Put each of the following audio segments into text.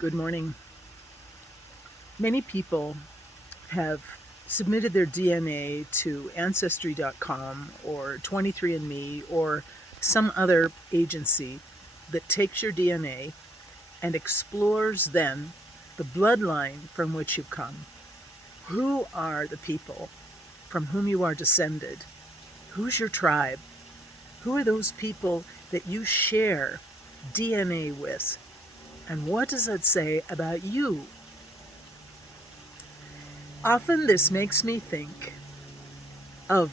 Good morning. Many people have submitted their DNA to Ancestry.com or 23andMe or some other agency that takes your DNA and explores then the bloodline from which you come. Who are the people from whom you are descended? Who's your tribe? Who are those people that you share DNA with? And what does that say about you? Often this makes me think of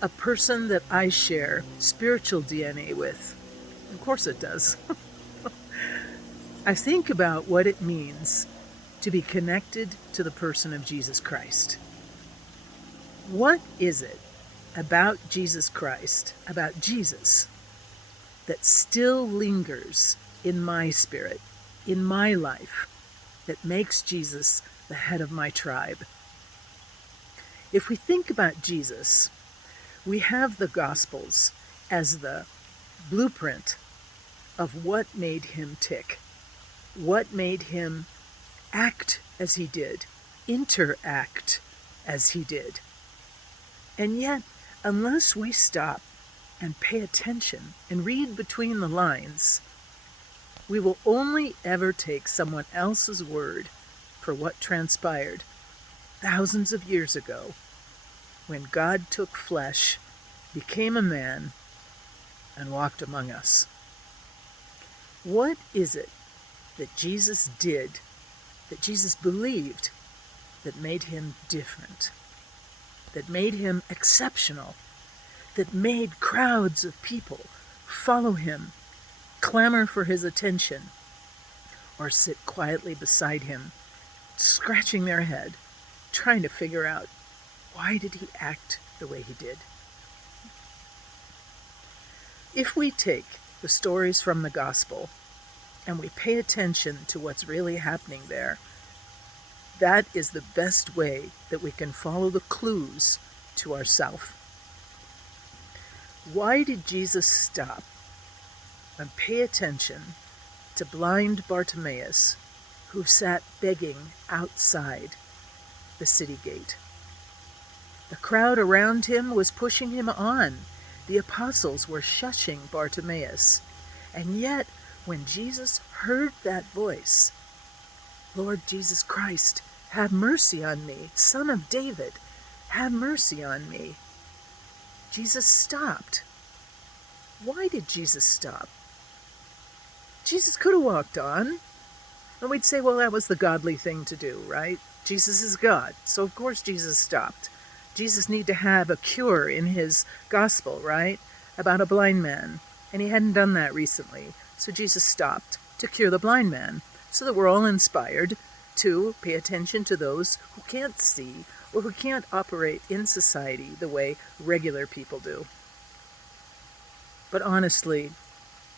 a person that I share spiritual DNA with. Of course it does. I think about what it means to be connected to the person of Jesus Christ. What is it about Jesus Christ, about Jesus, that still lingers in my spirit, in my life, that makes Jesus the head of my tribe? If we think about Jesus, we have the Gospels as the blueprint of what made him tick, what made him act as he did, interact as he did. And yet, unless we stop and pay attention and read between the lines, we will only ever take someone else's word for what transpired thousands of years ago when God took flesh, became a man, and walked among us. What is it that Jesus did, that Jesus believed, that made him different, that made him exceptional, that made crowds of people follow him, clamor for his attention, or sit quietly beside him, scratching their head, trying to figure out, why did he act the way he did? If we take the stories from the gospel and we pay attention to what's really happening there, that is the best way that we can follow the clues to ourself. Why did Jesus stop and pay attention to blind Bartimaeus, who sat begging outside the city gate? The crowd around him was pushing him on. The apostles were shushing Bartimaeus. And yet, when Jesus heard that voice, "Lord Jesus Christ, have mercy on me. Son of David, have mercy on me," Jesus stopped. Why did Jesus stop? Jesus could have walked on. And we'd say, well, that was the godly thing to do, right? Jesus is God, so of course Jesus stopped. Jesus needed to have a cure in his gospel, right? About a blind man. And he hadn't done that recently. So Jesus stopped to cure the blind man, so that we're all inspired to pay attention to those who can't see or who can't operate in society the way regular people do. But honestly,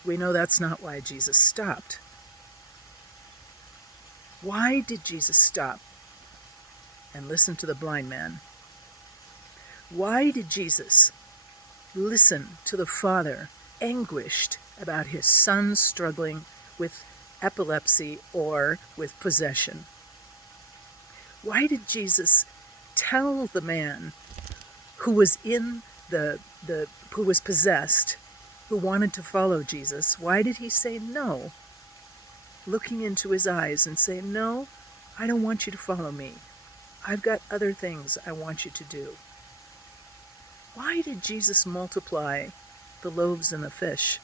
we know that's not why Jesus stopped. Why did Jesus stop and listen to the blind man? Why did Jesus listen to the Father, anguished about his son struggling with epilepsy or with possession? Why did Jesus tell the man who was who was possessed, who wanted to follow Jesus, why did he say no? Looking into his eyes and say, "No, I don't want you to follow me. I've got other things I want you to do." Why did Jesus multiply the loaves and the fish?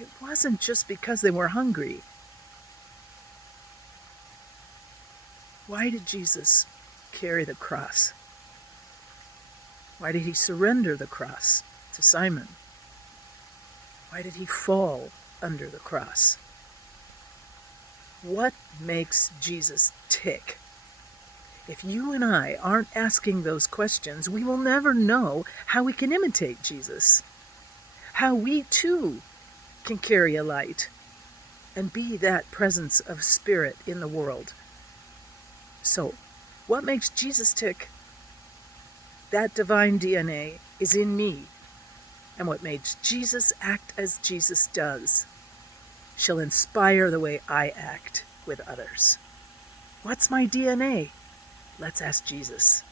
It wasn't just because they were hungry. Why did Jesus carry the cross? Why did he surrender the cross to Simon? Why did he fall under the cross? What makes Jesus tick? If you and I aren't asking those questions, we will never know how we can imitate Jesus, how we too can carry a light and be that presence of spirit in the world. So, what makes Jesus tick? That divine DNA is in me, and what makes Jesus act as Jesus does shall inspire the way I act with others. What's my DNA? Let's ask Jesus.